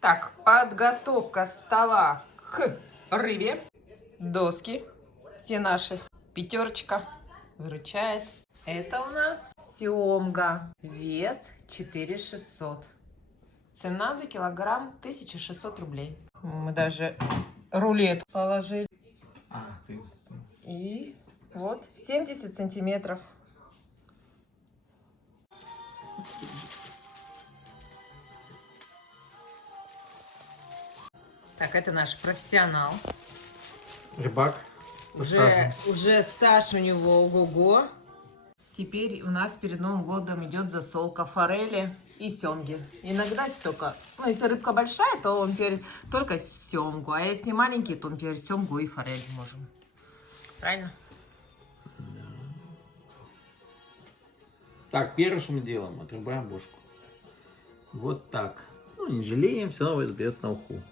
Так, подготовка стола к рыбе. Доски все наши. Пятерочка выручает. Это у нас семга. Вес 4600. Цена за килограмм 1600 рублей. Мы даже рулет положили. И вот 70 сантиметров. Так, это наш профессионал. Рыбак. Уже стаж у него ого-го. Теперь у нас перед Новым годом идет засолка форели и семги. Иногда только, ну, если рыбка большая, то он теперь только семгу. А если маленький, то он теперь семгу и форель можем. Правильно? Так, первое, что мы делаем, отрубаем бошку. Вот так. Ну, не жалеем, все равно идет на уху.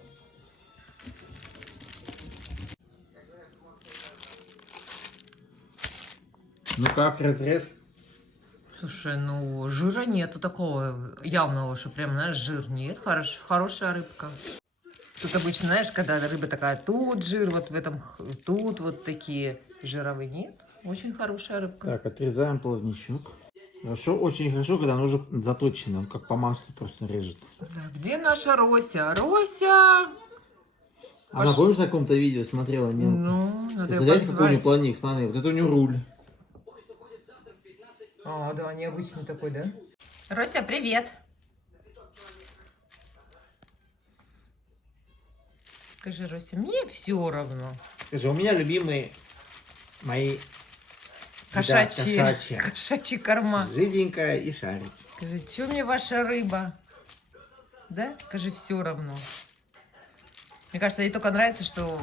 Ну как, разрез? Слушай, ну жира нету такого явного, что прям, знаешь, жир нет. Хорошая рыбка. Тут обычно, знаешь, когда рыба такая, тут жир, вот в этом, тут вот такие жировые. Нет, очень хорошая рыбка. Так, отрезаем плавничок. Хорошо, очень хорошо, когда он уже заточенный, он как по маслу просто режет. Где наша Рося? Рося! Она, помнишь, на каком-то видео смотрела мелко? Ну, надо ее Представляете, какой у нее позвать. плавник, смотри, вот это у нее руль. А, да, необычный такой, да? Рося, привет! Скажи, Рося, мне все равно. Скажи, у меня любимые мои Кошачьи корма. жиденькая и шарик. Скажи, что мне ваша рыба? Да? Скажи, все равно. Мне кажется, ей только нравится, что...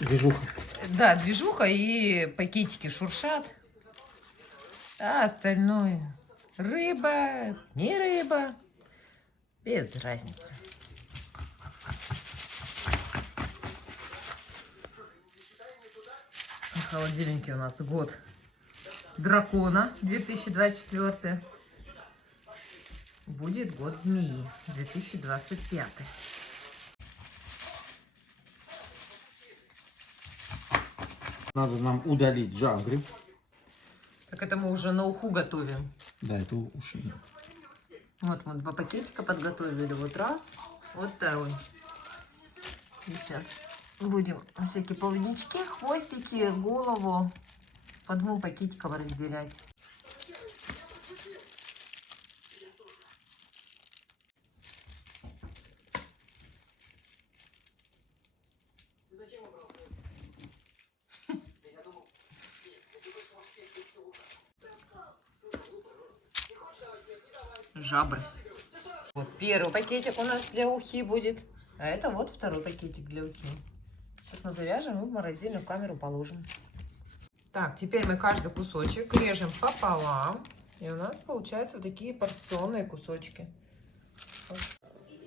Движуха. Да, движуха и пакетики шуршат. А остальное... Рыба, не рыба. Без разницы. На холодильнике у нас год дракона 2024. Будет год змеи 2025. Надо нам удалить жабры. Так это мы уже на уху готовим. Да, это уши. Вот мы 2 пакетика подготовили. Вот раз, вот второй. И сейчас будем всякие плавнички, хвостики, голову по 2 пакетикам разделять. Жабры. Вот первый пакетик у нас для ухи будет, а это вот второй пакетик для ухи. Сейчас мы завяжем и в морозильную камеру положим. Так, теперь мы каждый кусочек режем пополам. И у нас получаются вот такие порционные кусочки.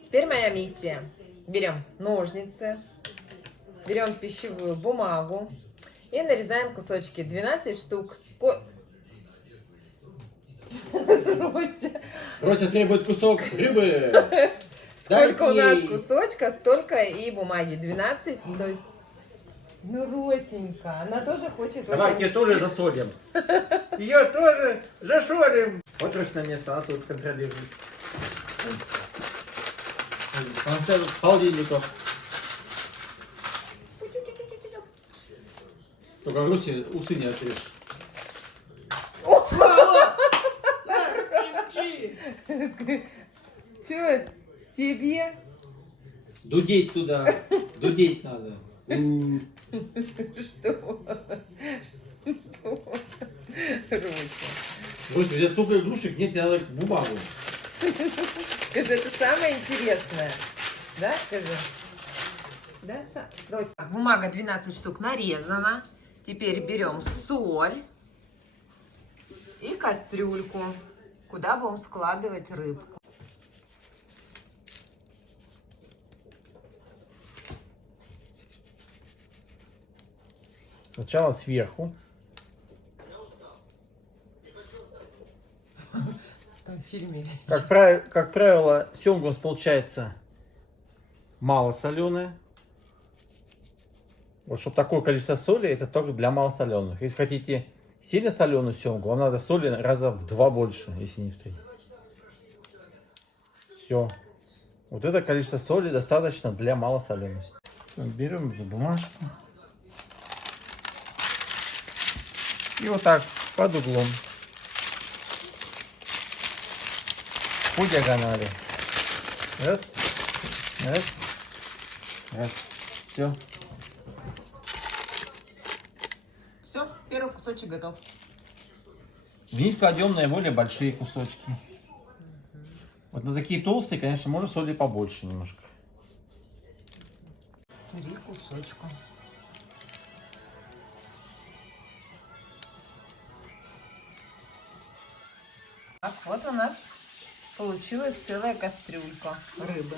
Теперь моя миссия. Берем ножницы, берем пищевую бумагу и нарезаем кусочки. 12 штук. Рося требует кусок рыбы. Сколько у нас кусочка, столько и бумаги. 12, то есть... Ну, Росенька, она тоже хочет... Давай, ее тоже засолим. Ее тоже засолим. Вот Рося на место, она тут контролирует. Он ставит холодильников. Только Руси усы не отрежь. Че, тебе? Дудеть туда. Дудеть надо. Что? Руся. Руся, у тебя столько игрушек, нет, тебе надо бумагу. Скажи, это самое интересное. Да, скажи? Да, Руся. Бумага 12 штук нарезана. Теперь берем соль и кастрюльку, куда будем складывать рыбку. Сначала сверху. В том фильме. Как правило, семга у нас получается мало соленое. Вот чтобы такое количество соли, это только для малосоленых. Если хотите сильно соленую семгу, вам надо соли раза в 2 больше, если не в 3. Все. Вот это количество соли достаточно для малосолености. Берем бумажку. И вот так под углом. По диагонали. Раз. Раз. Раз. Все. Все, первый кусочек готов. Вниз кладем наиболее большие кусочки. Вот на такие толстые, конечно, можно соли побольше немножко. 3 кусочка. Так, вот у нас получилась целая кастрюлька рыбы.